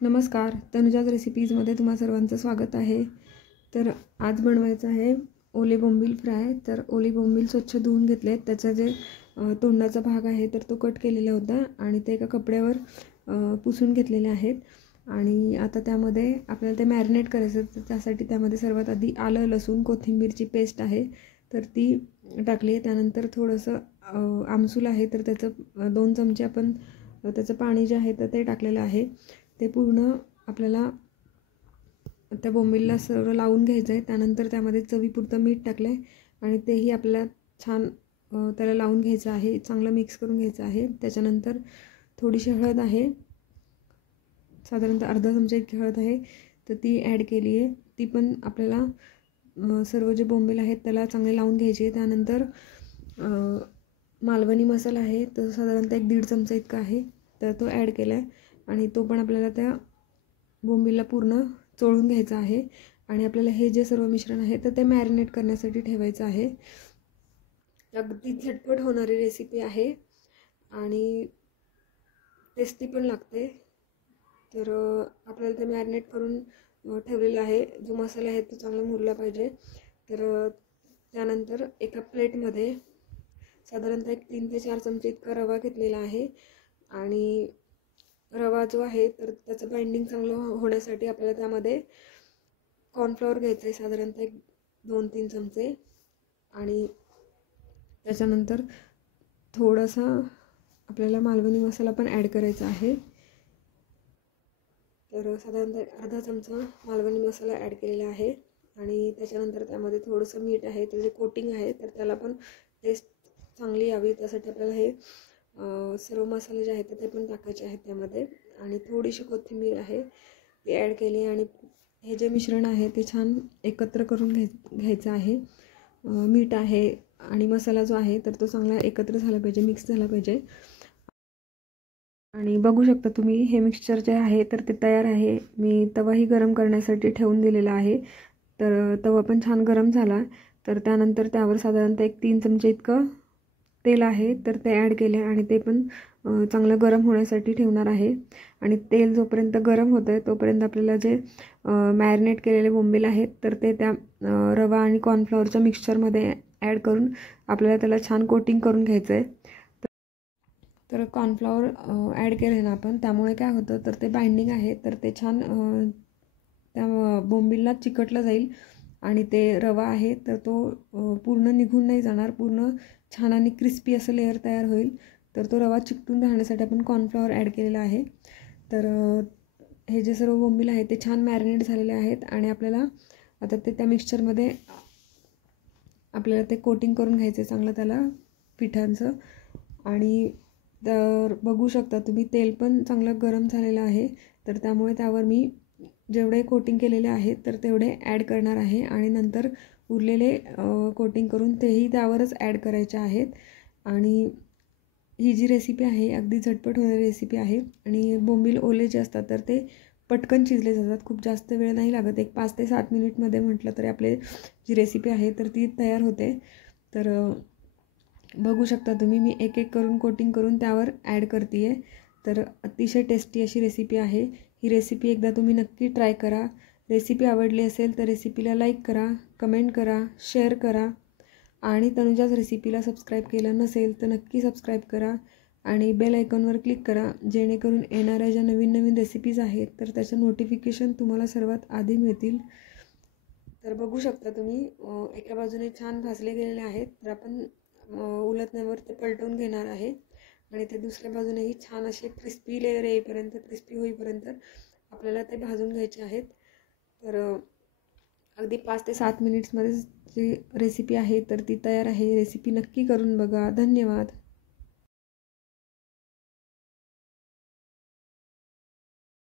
नमस्कार, तनुजाज रेसिपीजमध्ये तुम्हा सर्वांचं स्वागत आहे। तर आज बनवायचं आहे ओले बोंबील फ्राय। तर ओले बोंबील स्वच्छ धुवून घेतलेत, त्याचा जे तोंडाचा भाग आहे तर तो कट केलेला होता आणि ते एका कपड्यावर पुसून घेतलेले आहेत। आणि आता त्यामध्ये आपल्याला ते मॅरिनेट करायचं, तर त्यासाठी त्यामध्ये सर्वात आधी आलं, लसूण, कोथिंबीरची पेस्ट आहे तर ती टाकली। त्यानंतर थोडंसं आमसूल आहे तर त्याचं 2 चमचे आपण त्याचं पाणी जे आहे तर ते टाकलेलं आहे। ते पूर्ण आपल्याला त्या बोंबीलला सर्व लावून घ्यायचं आहे। त्यानंतर त्यामध्ये चवीपुरतं मीठ टाकलं आहे आणि तेही आपल्याला छान त्याला लावून घ्यायचं आहे, चांगलं मिक्स करून घ्यायचं आहे। त्याच्यानंतर थोडीशी हळद आहे, साधारणतः अर्धा चमचा इतकी हळद आहे तर ती ॲड केली आहे। ती पण आपल्याला सर्व जे बोंबील आहेत त्याला चांगले लावून घ्यायचे आहे। त्यानंतर मालवणी मसाला आहे तो साधारणतः 1-1.5 चमचा इतका आहे तर तो ॲड केला आहे आणि तो पण आपल्याला त्या बोंबीलला पूर्ण चोळून घ्यायचा आहे। आणि आपल्याला हे जे सर्व मिश्रण आहे तर ते मॅरिनेट करण्यासाठी ठेवायचं आहे। अगदी झटपट होणारी रेसिपी आहे आणि टेस्टी पण लागते। तर आपल्याला ते मॅरिनेट करून ठेवलेलं आहे। जो मसाला आहे तो चांगला मुरला पाहिजे। तर त्यानंतर एका प्लेटमध्ये साधारणतः 3 ते 4 चमचे इतका रवा घेतलेला आहे आणि रवा जो आहे तर त्याचं बाइंडिंग चांगलं होण्यासाठी आपल्याला त्यामध्ये कॉर्नफ्लॉवर घ्यायचं आहे, साधारणतः 2-3 चमचे। आणि त्याच्यानंतर थोडासा आपल्याला मालवणी मसाला पण ॲड करायचा आहे। तर साधारणतः अर्धा चमचा मालवणी मसाला ॲड केलेला आहे आणि त्याच्यानंतर त्यामध्ये थोडंसं मीठ आहे, त्याचे कोटिंग आहे तर त्याला पण टेस्ट चांगली यावी त्यासाठी आपल्याला हे सर्व मसाले जे आहेत ते पण टाकायचे आहेत त्यामध्ये। आणि थोडीशी कोथिंबीर आहे ती ॲड केली आणि हे जे मिश्रण आहे ते छान एकत्र करून घ्यायचं आहे। मीठ आहे आणि मसाला जो आहे तर तो चांगला एकत्र झाला पाहिजे, मिक्स झाला पाहिजे। आणि बघू शकता तुम्ही हे मिक्सचर जे आहे तर ते तयार आहे। मी तवाही गरम करण्यासाठी ठेवून दिलेला आहे तर तवा पण छान गरम झाला। तर त्यानंतर त्यावर साधारणतः 1-3 चमचे इतकं तेल आहे तर ते ॲड केले आणि ते पण चांगलं गरम होण्यासाठी ठेवणार आहे। आणि तेल जोपर्यंत गरम होतं आहे तोपर्यंत आपल्याला जे मॅरिनेट केलेले बोंबील आहेत तर ते त्या रवा आणि कॉर्नफ्लॉवरच्या मिक्सचरमध्ये ॲड करून आपल्याला त्याला छान कोटिंग करून घ्यायचं आहे। तर कॉर्नफ्लॉवर ॲड केले ना आपण, त्यामुळे काय होतं तर ते बाइंडिंग आहे तर ते छान त्या बोंबीलला चिकटलं जाईल आणि ते रवा आहे तर तो पूर्ण निघून नाही जाणार, पूर्ण छान आणि क्रिस्पी असं लेअर तयार होईल। तर तो रवा चिकटून राहण्यासाठी आपण कॉर्नफ्लॉवर ॲड केलेला आहे। तर हे जे सर्व बोंबील आहेत ते छान मॅरिनेट झालेले आहेत आणि आपल्याला आता ते त्या मिक्सचरमध्ये आपल्याला ते कोटिंग करून घ्यायचं आहे चांगलं त्याला पिठांचं। आणि तर बघू शकता तुम्ही तेल पण चांगलं गरम झालेलं आहे तर त्यामुळे त्यावर मी जेवढे कोटिंग केलेले आहेत तर तेवढे ॲड करणार आहे आणि नंतर उरलेले कोटिंग करून तेही त्यावरच ॲड करायचे आहेत। आणि ही जी रेसिपी आहे अगदी झटपट होणारी रेसिपी आहे आणि बोंबील ओले जे असतात तर ते पटकन शिजले जातात, खूप जास्त वेळ नाही लागत। 5 ते 7 मिनिटमध्ये म्हटलं तरी आपली जी रेसिपी आहे तर ती तयार होते। तर बघू शकता तुम्ही मी एक करून कोटिंग करून त्यावर ॲड करते आहे। तर अतिशय टेस्टी अशी रेसिपी आहे ही। रेसिपी एकदा तुम्ही नक्की ट्राय करा। रेसिपी आवडली असेल तर रेसिपीला लाईक करा, कमेंट करा, शेअर करा आणि तनुजाज रेसिपीला सबस्क्राईब केलं नसेल तर नक्की सबस्क्राईब करा आणि बेल आयकॉनवर क्लिक करा, जेणेकरून येणाऱ्या ज्या नवीन रेसिपीज आहेत तर त्याचं नोटिफिकेशन तुम्हाला सर्वात आधी मिळतील। तर बघू शकता तुम्ही एका बाजूने छान भाजले गेलेले आहेत तर आपण उलटण्यावर ते पलटवून घेणार आहे आणि ते दुसऱ्या बाजूनेही छान असे क्रिस्पी लेअर येईपर्यंत, क्रिस्पी होईपर्यंत आपल्याला ते भाजून घ्यायचे आहेत। तर अगदी 5 ते 7 मिनिट्समध्ये जी रेसिपी आहे तर ती तयार आहे। रेसिपी नक्की करून बघा। धन्यवाद।